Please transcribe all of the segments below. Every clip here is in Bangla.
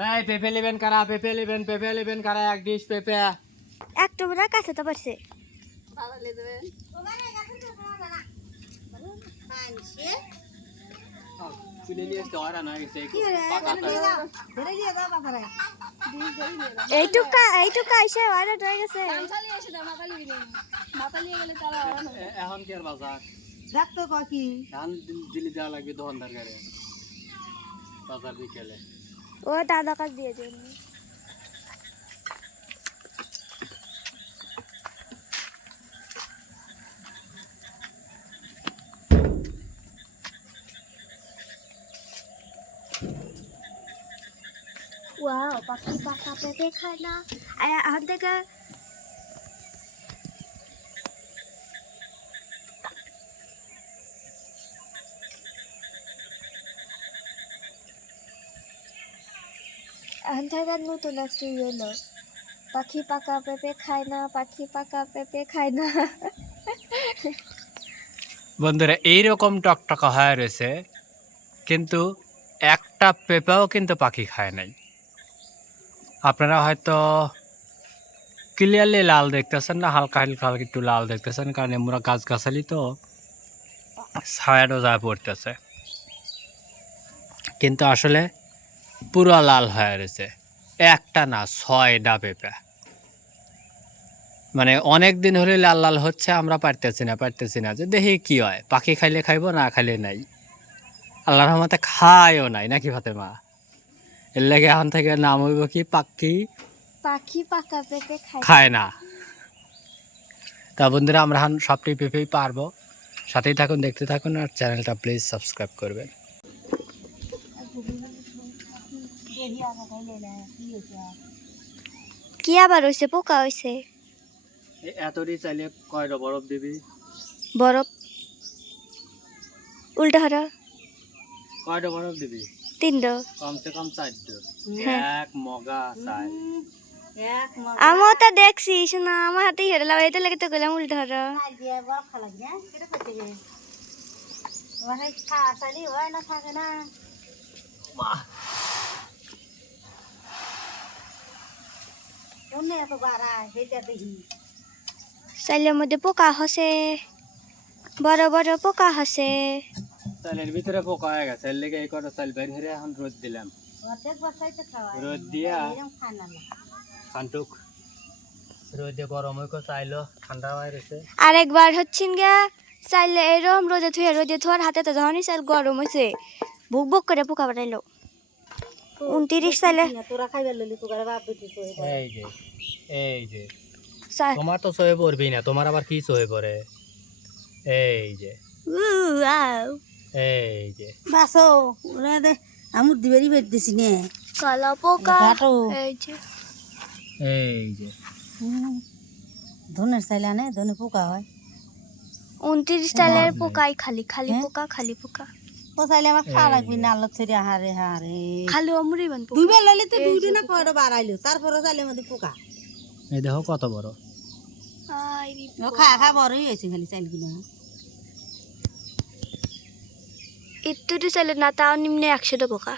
এই পেঁপে নেবেন কারা? পেঁপে নেবেন কারা? এক ডিশ পেঁপে। একটু বড় কাছে তো পারছে চুলে নিয়ে আসতে হয় না গেছে এইটুকা এসে ওয়াইরা হয়ে গেছে এখন কি আর বাজার দেখতো কি ধান দিলি দেওয়া লাগবে দোকানদার গাড়ি বাজার বিকেলে। ও দাদা কাজ দিয়ে দেন ওয়াও পাখি পাকা পেঁপে খায় না এখন থেকে নতুন একটা এলো পাখি পাকা পেঁপে খায় না পাখি পাকা পেঁপে খায় না বন্ধুরা এইরকম টকটকা হয়ে রয়েছে কিন্তু একটা পেঁপেও কিন্তু পাখি খায় নাই। আপনারা হয়তো ক্লিয়ারলি লাল দেখতেছেন না, হালকা হালকা হালকা একটু লাল দেখতেছেন, কারণ আমরা গাছগাছালি তো ছায়ারও যা পড়তেছে, কিন্তু আসলে পুরো লাল হয়ে রয়েছে। একটা না 6টা পেঁপে, মানে অনেক দিন হলে লাল লাল হচ্ছে, আমরা পারতেছি না যে দেখি কি হয়, পাখি খাইলে খাইবো না খাইলে নাই। আল্লাহর রহমতে খায়ও নাই নাকি ফাতেমা? এর লাগে এখন থেকে নাম হইব কি পাখি পাখি পাকা পেঁপে খায় না। তা বন্ধুরা আমরা এখন সবটি পেঁপেই পারবো, সাথেই থাকুন, দেখতে থাকুন, আর চ্যানেলটা প্লিজ সাবস্ক্রাইব করবেন। কি আবার হইছে পোকা হইছে এতটি চাইলে কয়টা বরফ দিবি? বরফ উল্টা হরা কয়টা বরফ দিবি? 3টা কমসে কম 4টা। হ্যাঁ। এক মগা চাই। আমিও তো দেখছি শোনা আমার হাতেই হেরে লাগাই তো লাগে তো গেলাম উল্টা হরা চাইলের মধ্যে পোকা হসে বড় বড় পোকা হসে চালের ভিতরে পোকা হয়ে গেছে, এর লেগে এই কটা চাল বের করে এখন রোদ দিলাম। রোদ দিয়া খান্টুক রোদ দিয়ে গরম হয়ে চাইলো ঠান্ডা হয়ে গেছে। আরেকবার হচ্ছেন গা চাইলে এরম রোদে থুয়ার হাতে তো যখনই চাল গরম হয়েছে বুক বুক করে পোকা বাড়াইলো 29 চাইলে এই যে তোমার তো সয়ে পড়বি না, তোমার আবার কি সয়ে পড়ে? এই যে এই যে বাসো ওরা দে আমুর দিবেরি বের দিছি নে কালা পোকা কাটো এই যে ধনের চাইলা নে ধনে পোকা হয় 29 চালের পোকাই খালি খালি পোকা খালি পোকা ও চাইলে আমার খাওয়া লাগবে না আল্লাহ ছেড়ে হারে হারে খালি অমরি বান পোকা দুইবার লাইলে তো দুই দিন কয়টা বাড়াইলো তারপরে চাইলে মধ্যে পোকা এই দেখো কত বড়। আই রে ও খা বড়ই হয়েছে খালি চাইলগুলো একটু চাইলে না তাও নিম্নে 100টা পোকা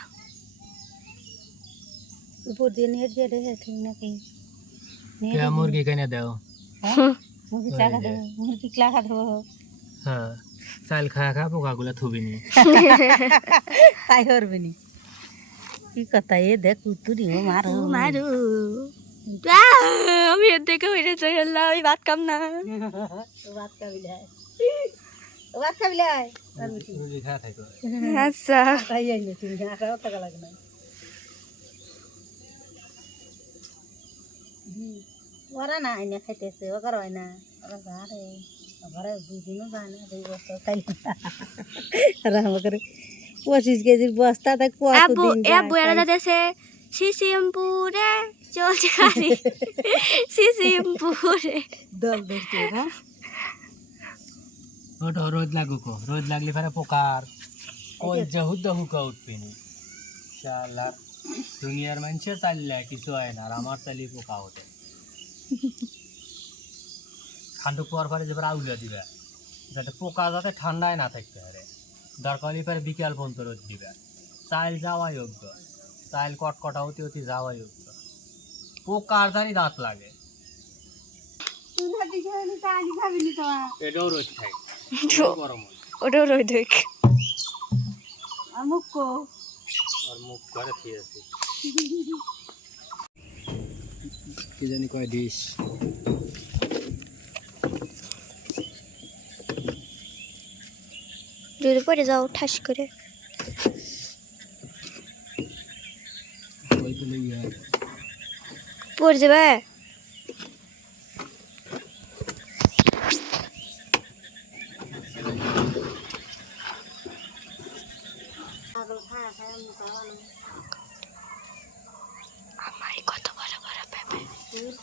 উপর দিয়ে নেট দিয়ে রেখে ঠিক নাকি মুরগি কেনে দাও? মুরগি চাকা দেবো মুরগি ক্লাকা দেবো হ্যাঁ, চাল খায়া খা পোকাগুলো থুবিনি। তাই করবে নি কি কথা এ দেখ তুই মারো মারু আমি এর থেকে হইরে চললাম আমি ভাত কাম না ভাত খাবিলে ভাত খাবিলে রুজি খায়া থাকো। আচ্ছা তাই আইলে তুমি আটাও টাকা লাগে না ওরা না আইনে খাইতেছে ও কর হয় না ওরা ঘরে ঘরে 2 দিনও যায় না 2 বস্তা খাইলে আর আমাকে 25 কেজির বস্তা তাই আবু কতদিন আবু এরা দাদেছে সিসিমপুরে চলছে খালি সিসিমপুরে দল ধরছে হ্যাঁ ওটা রোদ লাগুক, রোদ লাগলে ফেরে পোকার কই জহুদ হুকা উঠবিনি। শালা দুনিয়ার মানুষে চাইলে কিছু হয় না, আর আমার চাইলে পোকা ওঠে। খান্ডু পর পরে যে আউলিয়া দিবে যাতে পোকা যাতে ঠান্ডায় না থাকতে পারে, দরকার হলে পরে বিকাল পর্যন্ত রোদ দিবে। চাইল যাওয়াই যোগ্য, চাইল কটকটা হতে হতে যাওয়াই হচ্ছে পোকার জানি দাঁত লাগে এটাও রোদ থাকে গরম হয় ওটাও রোদ দেখ আর মুখ কো আর মুখ ঘরে খেয়ে আছে কি জানি কয় ডিশ যদি পড়ে যাও ঠাস করে ওই তো লইয়া পড়ে যাবে পাগল খায় খায় মুখ আনো আমার কত বড় বড় পেঁপে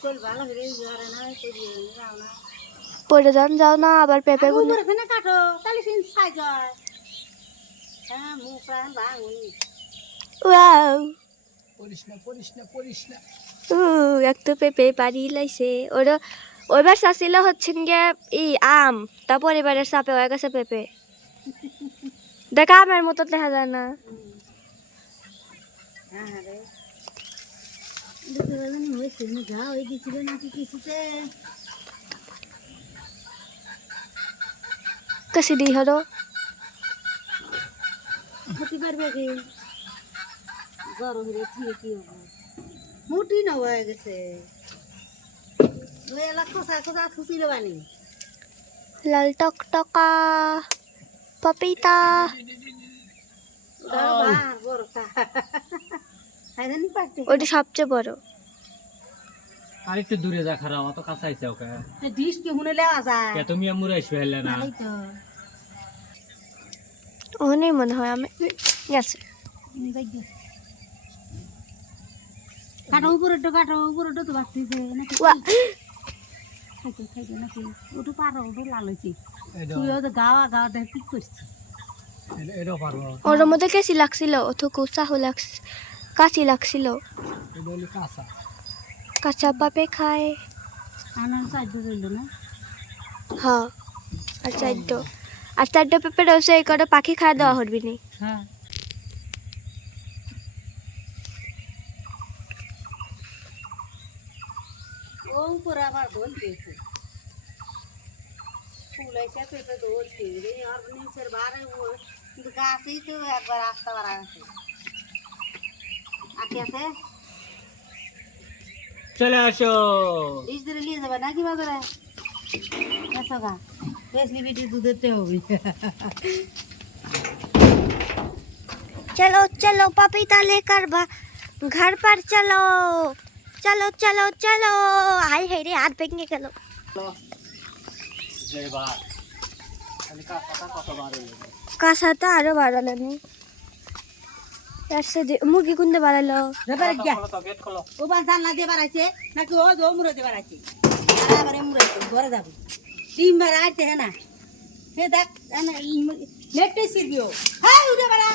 চুল ভালো করে জ্বরে না করি যাও না পড়ে যাও না আবার পেঁপে আগুন গুলো ধরে ফেনে কাটো তাহলে ফিন সাইজ হয় হ্যাঁ মুখ প্রাণ ভাঙুনি ওয়াও পড়িস না এক তো পেঁপে পারি লাইছে ওরা ওইবার চাষিল হচ্ছে গিয়ে আম তারপর এবারের সাপে হয়ে গেছে পেঁপে দেখা আমের মতো দেখা যায় না হ্যাঁ রে দেখতে পাবেন হয়েছে না যা হয়ে গেছিল নাকি কিছুতে কাশি দিই হলো হতে পারবে কি জ্বর হয়ে ঠিক কি হবে মোটি না হয়ে গেছে ওই এলাকা খোসা খোসা খুশিল বানি লাল টকটকা পপিতা বড়টা হাইদানি পারতে ওটা সবচেয়ে বড় আরেকটু দূরে যা খারাপ অত কাছে আইছে ওকে ডিশ কি হুনে লেওয়া যায় কে তুমি আমুর আইসবে হেলে না তাই তো ওখানেই মনে হয় আমি গেছে কাটো উপরেটা তো বাড়তেছে নাকি ওয়া খাইতে নাকি ওটু পারো ওটু লাল হয়েছে এটা তুইও তো গাওয়া দেখ ঠিক করছিস এটা পারবো ওর মধ্যে কেসি লাগছিল অথকু চাহু কাঁচি লাগছিল এটা হলো কাঁচা কাঁচা পাপে খায় আনার সাহায্য রইল না হ্যাঁ আর চারটা পেঁপে রয়েছে এই কটা পাখি খাওয়া দেওয়া হবি নি হ্যাঁ ও উপরে আবার দোল পেয়েছে ফুল এসে পেঁপে ধরছে রে আর নিচের বারে কিন্তু গাছেই তো একবার আসতে পারা গেছে আঁকি আছে চলে আসো ইস ধরে নিয়ে যাবে নাকি বাজারে এসো গা বেশি বেটি দুধেতে হবে चलो चलो पपीता लेकर घर पर चलो चलो चलो चलो हाय हाय रे हाथ फेंकने चलो জয় বার খালি কাঁচাটা কতবার হইলো কাঁসাটা আরো বাড়ালো নি মুরগি কুন্দে বাড়ালো ব্যাপারে গিয়া খোলো তো গেট খোলো ও বা জানলা দিয়ে বাড়াইছে নাকি ও দো মুড়ে দিয়ে বাড়াইছে আবার মুড়াইছে ঘরে যাবো ডিম বাড়াইছে হ্যাঁ না হে দেখ নেটে সিরবিও হ্যাঁ উড়ে বাড়া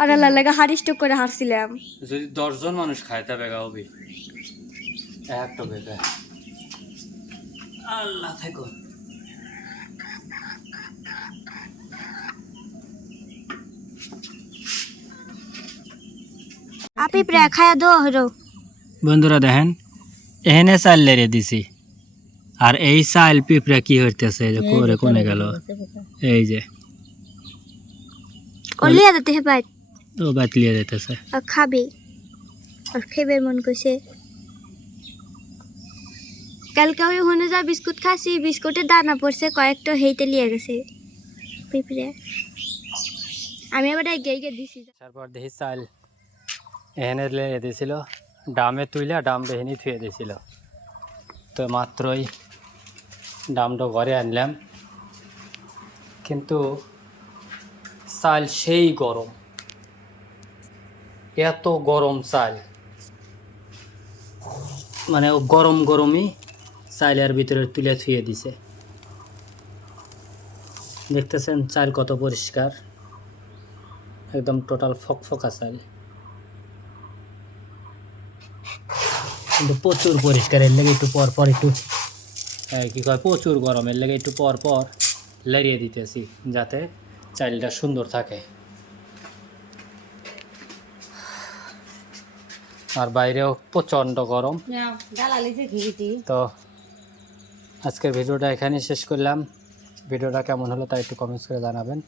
আর লাগা হাড়ি স্টক করে হারছিলাম যদি 10 জন মানুষ খায় তবে গাওবি একটা বেটা আল্লাহ থাকো আপনি প্রায় খায়া দো হরো বন্ধুরা দেখেন এখানে চাল লেরে দিছি আর এই চাল পিঁপড়া কি হইতেছে যে করে কোনে গেল এই যে ওলিয়া দিতে হে ভাই ও বাতলিয়ে দিতেছে আর খাবে আর খেবে মন করছে কালকে ওই ওখানে যা বিস্কুট খাসি বিস্কুটের দানা পড়ছে কয়েকটা হেইতে লিয়ে গেছে পিঁপড়ে আমি আবার গিয়ে দিছি তারপর দেখি চাল এখানে লেরে দিছিল ডামে তুইলা ডাম বেহিনি থুয়ে দিছিল তো মাত্রই ডামটা ঘরে আনলাম কিন্তু চাল সেই গরম এত গরম চাল মানে ও গরম গরমই চালের ভিতরে তুলে থুয়ে দিছে দেখতেছেন চাল কত পরিষ্কার একদম টোটাল ফকফকা চাল কিন্তু প্রচুর পরিষ্কারের লেগে একটু পর পর একটু কী কয় প্রচুর গরমের লেগে একটু পর পর লেরিয়ে দিতেছি যাতে চালটা সুন্দর থাকে। আর বাইরেও প্রচণ্ড গরম। জ্বালালিছে ঘিটি। তো আজকের ভিডিওটা এখানেই শেষ করলাম। ভিডিওটা কেমন হলো তা একটু কমেন্টস করে জানাবেন।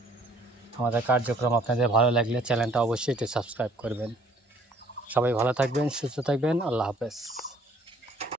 আমাদের কার্যক্রম আপনাদের ভালো লাগলে চ্যানেলটা অবশ্যই একটু সাবস্ক্রাইব করবেন। সবাই ভালো থাকবেন, সুস্থ থাকবেন। আল্লাহ হাফেজ।